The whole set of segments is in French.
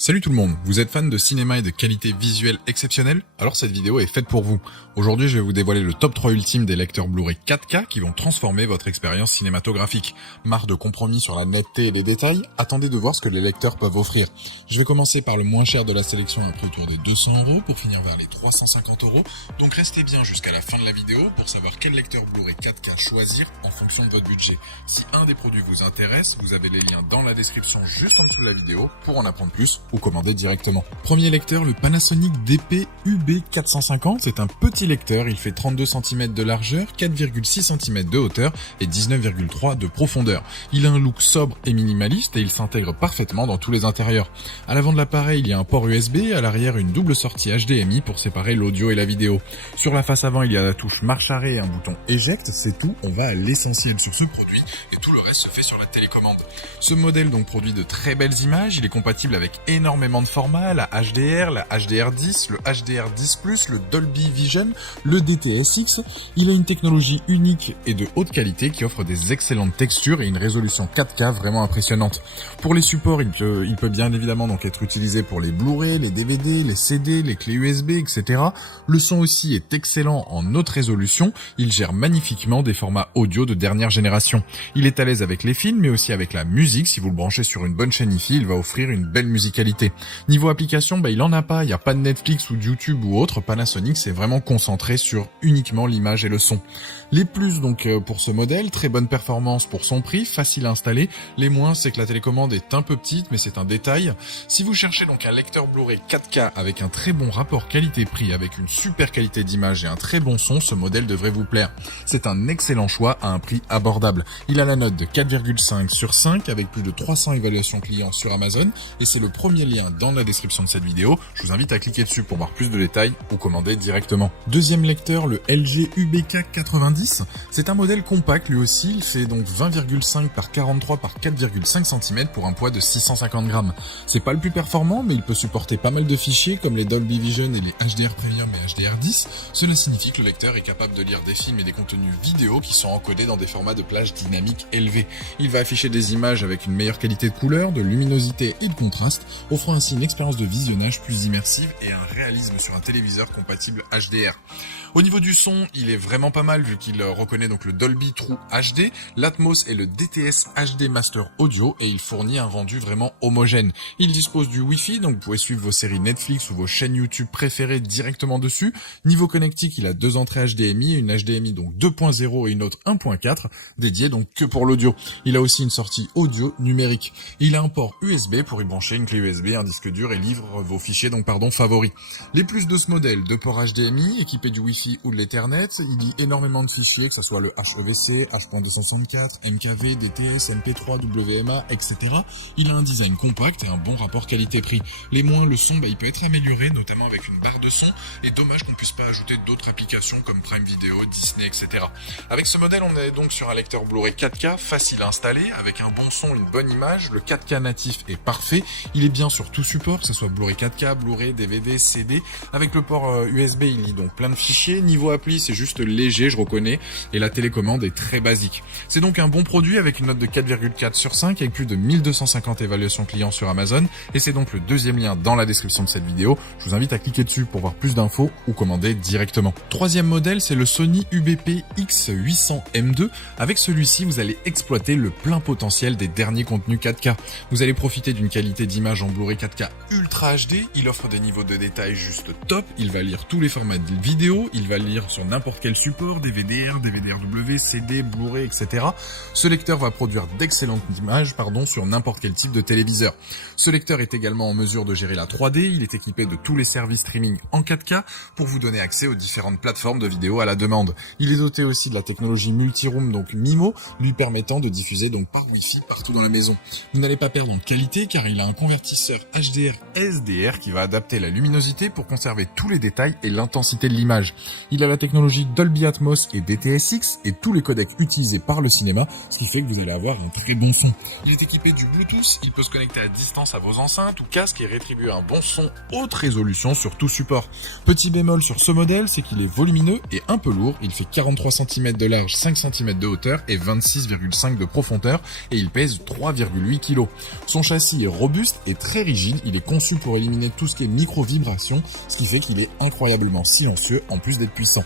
Salut tout le monde, vous êtes fan de cinéma et de qualité visuelle exceptionnelle? Alors cette vidéo est faite pour vous. Aujourd'hui je vais vous dévoiler le top 3 ultime des lecteurs Blu-ray 4K qui vont transformer votre expérience cinématographique. Marre de compromis sur la netteté et les détails? Attendez de voir ce que les lecteurs peuvent offrir. Je vais commencer par le moins cher de la sélection à prix autour des 200€ pour finir vers les 350€. Donc restez bien jusqu'à la fin de la vidéo pour savoir quel lecteur Blu-ray 4K choisir en fonction de votre budget. Si un des produits vous intéresse, vous avez les liens dans la description juste en dessous de la vidéo pour en apprendre plus ou commander directement. Premier lecteur, le Panasonic DP UB450. C'est un petit lecteur, il fait 32 cm de largeur, 4,6 cm de hauteur et 19,3 de profondeur. Il a un look sobre et minimaliste et il s'intègre parfaitement dans tous les intérieurs. À l'avant de l'appareil, il y a un port USB, à l'arrière une double sortie HDMI pour séparer l'audio et la vidéo. Sur la face avant, il y a la touche marche arrêt et un bouton éjecte, c'est tout, on va à l'essentiel sur ce produit et tout le reste se fait sur la télécommande. Ce modèle donc produit de très belles images, il est compatible avec énormément de formats, la HDR, la HDR10, le HDR10+, le Dolby Vision, le DTS:X. Il a une technologie unique et de haute qualité qui offre des excellentes textures et une résolution 4K vraiment impressionnante. Pour les supports, il peut bien évidemment donc être utilisé pour les Blu-ray, les DVD, les CD, les clés USB, etc. Le son aussi est excellent en haute résolution, il gère magnifiquement des formats audio de dernière génération. Il est à l'aise avec les films mais aussi avec la musique, si vous le branchez sur une bonne chaîne hi-fi, il va offrir une belle musicalité. Niveau application, il en a pas, il n'y a pas de Netflix ou de YouTube ou autre, Panasonic s'est vraiment concentré sur uniquement l'image et le son. Les plus donc pour ce modèle, très bonne performance pour son prix, facile à installer. Les moins, c'est que la télécommande est un peu petite, mais c'est un détail. Si vous cherchez donc un lecteur Blu-ray 4K avec un très bon rapport qualité-prix, avec une super qualité d'image et un très bon son, ce modèle devrait vous plaire. C'est un excellent choix à un prix abordable. Il a la note de 4,5 sur 5 avec plus de 300 évaluations clients sur Amazon et c'est le premier lien dans la description de cette vidéo. Je vous invite à cliquer dessus pour voir plus de détails ou commander directement. Deuxième lecteur, le LG UBK90. C'est un modèle compact lui aussi, il fait donc 20,5 par 43 par 4,5 cm pour un poids de 650 grammes. C'est pas le plus performant mais il peut supporter pas mal de fichiers comme les Dolby Vision et les HDR Premium et HDR10. Cela signifie que le lecteur est capable de lire des films et des contenus vidéo qui sont encodés dans des formats de plage dynamiques élevés. Il va afficher des images avec une meilleure qualité de couleur, de luminosité et de contraste, offrant ainsi une expérience de visionnage plus immersive et un réalisme sur un téléviseur compatible HDR. Au niveau du son, il est vraiment pas mal vu qu'il reconnaît donc le Dolby True HD, l'Atmos et le DTS HD Master Audio et il fournit un rendu vraiment homogène. Il dispose du Wi-Fi, donc vous pouvez suivre vos séries Netflix ou vos chaînes YouTube préférées directement dessus. Niveau connectique, il a deux entrées HDMI, une HDMI donc 2.0 et une autre 1.4, dédiée donc que pour l'audio. Il a aussi une sortie audio numérique. Il a un port USB pour y brancher une clé USB, un disque dur et livre vos fichiers favoris. Les plus de ce modèle, deux ports HDMI équipés du Wi-Fi ou de l'Ethernet, il lit énormément de fichiers, que ce soit le HEVC, H.264, MKV, DTS, MP3, WMA, etc. Il a un design compact et un bon rapport qualité-prix. Les moins, le son, il peut être amélioré, notamment avec une barre de son, et dommage qu'on puisse pas ajouter d'autres applications comme Prime Video, Disney, etc. Avec ce modèle, on est donc sur un lecteur Blu-ray 4K, facile à installer, avec un bon son, une bonne image, le 4K natif est parfait, il est bien sur tout support, que ce soit Blu-ray 4K, Blu-ray, DVD, CD, avec le port USB, il lit donc plein de fichiers. Niveau appli, c'est juste léger, je reconnais, et la télécommande est très basique. C'est donc un bon produit avec une note de 4,4 sur 5 avec plus de 1250 évaluations clients sur Amazon, et c'est donc le deuxième lien dans la description de cette vidéo. Je vous invite à cliquer dessus pour voir plus d'infos ou commander directement. Troisième modèle, c'est le Sony UBP X800M2. Avec celui-ci, vous allez exploiter le plein potentiel des derniers contenus 4K. Vous allez profiter d'une qualité d'image en Blu-ray 4K Ultra HD, il offre des niveaux de détail juste top, il va lire tous les formats de vidéo, il va lire sur n'importe quel support, DVD-R, DVD-RW, CD, Blu-ray, etc. Ce lecteur va produire d'excellentes images, sur n'importe quel type de téléviseur. Ce lecteur est également en mesure de gérer la 3D, il est équipé de tous les services streaming en 4K pour vous donner accès aux différentes plateformes de vidéo à la demande. Il est doté aussi de la technologie multiroom, donc MIMO, lui permettant de diffuser donc par Wi-Fi partout dans la maison. Vous n'allez pas perdre en qualité car il a un convertisseur HDR SDR qui va adapter la luminosité pour conserver tous les détails et l'intensité de l'image. Il a la technologie Dolby Atmos et DTS:X et tous les codecs utilisés par le cinéma, ce qui fait que vous allez avoir un très bon son. Il est équipé du Bluetooth, il peut se connecter à distance à vos enceintes ou casques et rétribuer un bon son haute résolution sur tout support. Petit bémol sur ce modèle, c'est qu'il est volumineux et un peu lourd, il fait 43 cm de large, 5 cm de hauteur et 26,5 de profondeur et il pèse 3,8 kg. Son châssis est robuste et très très rigide, il est conçu pour éliminer tout ce qui est micro-vibration, ce qui fait qu'il est incroyablement silencieux en plus d'être puissant.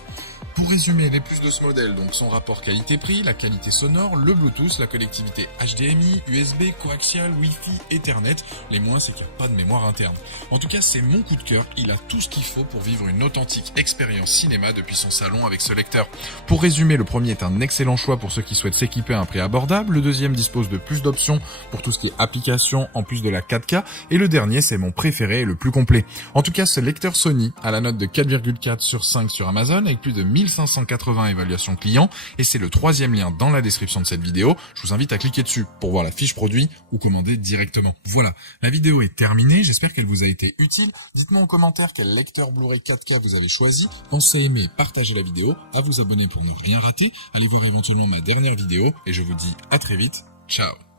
Pour résumer les plus de ce modèle, donc son rapport qualité-prix, la qualité sonore, le Bluetooth, la connectivité HDMI, USB, coaxial, Wi-Fi, Ethernet. Les moins, c'est qu'il n'y a pas de mémoire interne. En tout cas, c'est mon coup de cœur. Il a tout ce qu'il faut pour vivre une authentique expérience cinéma depuis son salon avec ce lecteur. Pour résumer, le premier est un excellent choix pour ceux qui souhaitent s'équiper à un prix abordable. Le deuxième dispose de plus d'options pour tout ce qui est application en plus de la 4K. Et le dernier, c'est mon préféré et le plus complet. En tout cas, ce lecteur Sony a la note de 4,4 sur 5 sur Amazon avec plus de 1580 évaluations clients et c'est le troisième lien dans la description de cette vidéo. Je vous invite à cliquer dessus pour voir la fiche produit ou commander directement. Voilà, la vidéo est terminée, j'espère qu'elle vous a été utile. Dites-moi en commentaire quel lecteur Blu-ray 4K vous avez choisi. Pensez à aimer, partager la vidéo, à vous abonner pour ne rien rater. Allez voir éventuellement ma dernière vidéo et je vous dis à très vite. Ciao.